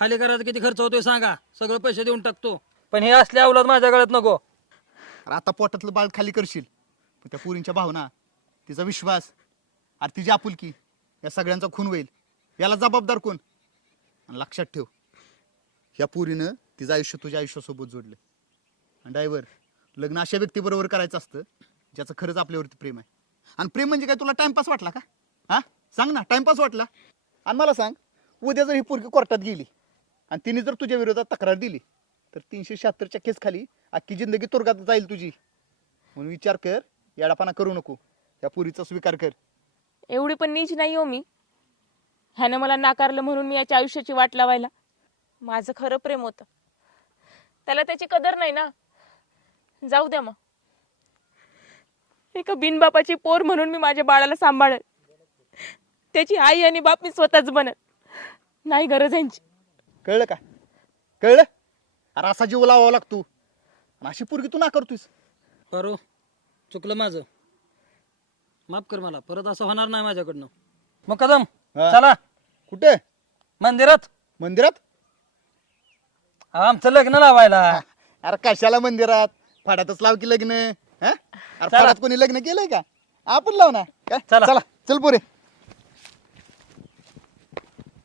खाली करायचा किती खर्च होतोय सांगा, सगळं पैसे देऊन टाकतो, पण हे असले अवलाद माझ्या गळ्यात नको. अरे आता पोटातलं बाळ खाली करशील, पण त्या पुरींच्या भावना, तिचा विश्वास, अरे तिची आपुलकी, या सगळ्यांचा खून होईल. याला जबाबदार कोण? आणि लक्षात ठेव, या पुरीनं तिचं आयुष्य तुझ्या आयुष्यासोबत जोडलं. आणि ड्रायव्हर, लग्न अशा व्यक्तीबरोबर करायचं असतं ज्याचं खरंच आपल्यावरती प्रेम आहे. आणि प्रेम म्हणजे काय, तुला टाइमपास वाटला का? हा, सांग ना, टाइमपास वाटला? आणि मला सांग, उद्या जर ही पोरगी कोर्टात गेली आणि तिने जर तुझ्या विरोधात तक्रार दिली, तर 376च्या केस खाली अख्खी जिंदगी तुरुंगात जाईल तुझी. म्हणून विचार कर, येडापणा करू नको, या पुरीचा स्वीकार कर. एवढी पण नीच नाही हो मी. ह्यानं मला नाकारलं म्हणून मी याच्या आयुष्याची वाट लावायला. माझं खरं प्रेम होतं, त्याला त्याची कदर नाही ना. जाऊ द्या मग, एका बिनबापाची पोर म्हणून मी माझ्या बाळाला सांभाळेल. त्याची आई आणि बाप मी स्वतःच बनत, नाही गरज यांची. कळलं का? कळलं? अरे असा जीव लावावा लागतो, आणि अशी पोरगी तू नाकारतोयस. पारो, चुकलं माझं, माफ कर मला, परत असं होणार नाही माझ्याकडनं. मग कदम, हा. चला कुठे? मंदिरात, मंदिरात? आमचं लग्न लावायला. अरे कशाला मंदिरात? फाड्यातच लाव की लग्न. हा? अरे चला. फाड्यात कोणी लग्न केलंय का? आपण लाव ना. काय? चला. चला, चल पोरे.